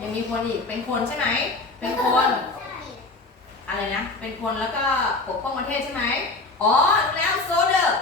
ยังมีคนอีก เป็นคนใช่ไหม เป็นคน อะไรนะ เป็นคนแล้วก็ปกป้องประเทศใช่ไหม อ๋อ แล้วโซเดอร์